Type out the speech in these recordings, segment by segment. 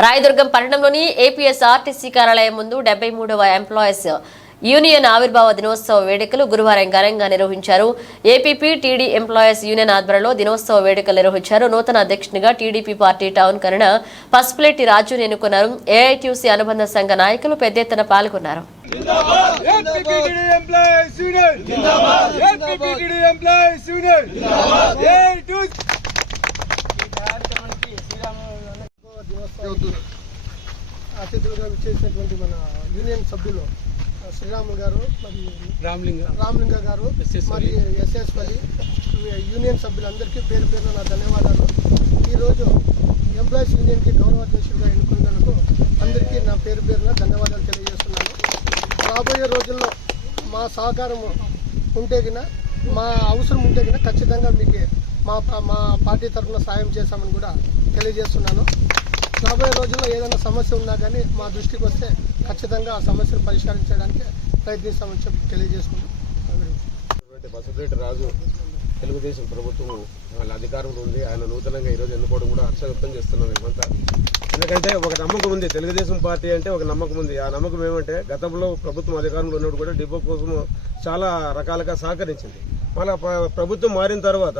రాయదుర్గం పట్టణంలోని ఏపీఎస్ఆర్టీసీ కార్యాలయం ముందు 73వ ఎంప్లాయీస్ యూనియన్ ఆవిర్భావ దినోత్సవ వేడుకలు గురువారం ఘనంగా నిర్వహించారు. ఏపీపీ టీడీ ఎంప్లాయీస్ యూనియన్ ఆధ్వర్యంలో దినోత్సవ వేడుకలు నిర్వహించారు. నూతన అధ్యక్షునిగా TDP party town convener Pasupuletti రాజును ఎన్నుకున్నారు. ఏఐటీయూసీ అనుబంధ సంఘ నాయకులు పెద్ద ఎత్తున పాల్గొన్నారు. అతిథులుగా విచ్చేసినటువంటి మన యూనియన్ సభ్యులు శ్రీరాములు గారు, మరి రామలింగ గారు, మరి ఎస్ఎస్ పల్లి యూనియన్ సభ్యులందరికీ పేరు పేరున నా ధన్యవాదాలు. ఈరోజు ఎంప్లాయీస్ యూనియన్కి గౌరవాధ్యక్షుడిగా ఎన్నుకున్నందుకు అందరికీ నా పేరు పేరున ధన్యవాదాలు తెలియజేస్తున్నాను. రాబోయే రోజుల్లో మా సహకారం ఉంటే గిన, మా అవసరం ఉంటే గిన ఖచ్చితంగా మీకు మా పార్టీ తరఫున సాయం చేశామని కూడా తెలియజేస్తున్నాను. రాబోయే రోజుల్లో ఏదైనా సమస్య ఉన్నా కానీ మా దృష్టికి వస్తే ఖచ్చితంగా ఆ సమస్యను పరిష్కరించడానికి ప్రయత్నిస్తామని చెప్పి తెలియజేసుకుంటాం. పసుపులెట్టి రాజు తెలుగుదేశం ప్రభుత్వం వాళ్ళ అధికారంలో ఉంది. ఆయన నూతనంగా ఈరోజు ఎన్నుకోవడం కూడా హర్ష వ్యక్తం చేస్తున్నాం మేమంతా. ఎందుకంటే ఒక నమ్మకం ఉంది, తెలుగుదేశం పార్టీ అంటే ఒక నమ్మకం ఉంది. ఆ నమ్మకం ఏమంటే గతంలో ప్రభుత్వం అధికారంలో ఉన్నప్పుడు కూడా డిపో కోసం చాలా రకాలుగా సహకరించింది. మళ్ళీ ప్రభుత్వం మారిన తర్వాత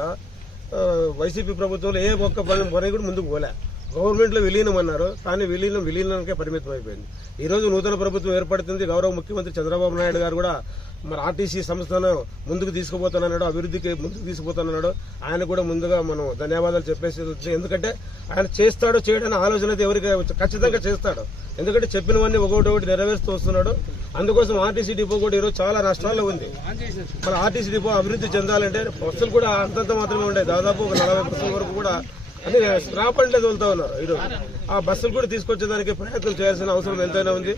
వైసీపీ ప్రభుత్వంలో ఏ ఒక్క పని కూడా ముందుకు పోలే. గవర్నమెంట్లో విలీనం అన్నారు, కానీ విలీనానికే పరిమితం అయిపోయింది. ఈరోజు నూతన ప్రభుత్వం ఏర్పడుతుంది. గౌరవ ముఖ్యమంత్రి చంద్రబాబు నాయుడు గారు కూడా మరి ఆర్టీసీ సంస్థను ముందుకు తీసుకుపోతానన్నాడు, అభివృద్ధికి ముందుకు తీసుకుపోతానన్నాడు. ఆయన కూడా ముందుగా మనం ధన్యవాదాలు చెప్పేసి, ఎందుకంటే ఆయన చేస్తాడో చేయడని ఆలోచన అయితే ఎవరికి ఖచ్చితంగా చేస్తాడు. ఎందుకంటే చెప్పినవన్నీ ఒకటి నెరవేరుస్తూ వస్తున్నాడు. అందుకోసం ఆర్టీసీ డిపో కూడా ఈరోజు చాలా నష్టాల్లో ఉంది. మన ఆర్టీసీ డిపో అభివృద్ధి చెందాలంటే బస్సులు కూడా అంతంత మాత్రమే ఉంటాయి. దాదాపు ఒక 40% వరకు కూడా అన్ని స్క్రాప్ అంటే తోలుతా ఉన్నారు. ఈరోజు ఆ బస్సులు కూడా తీసుకొచ్చేదానికి ప్రయత్నం చేయాల్సిన అవసరం ఎంతైనా ఉంది.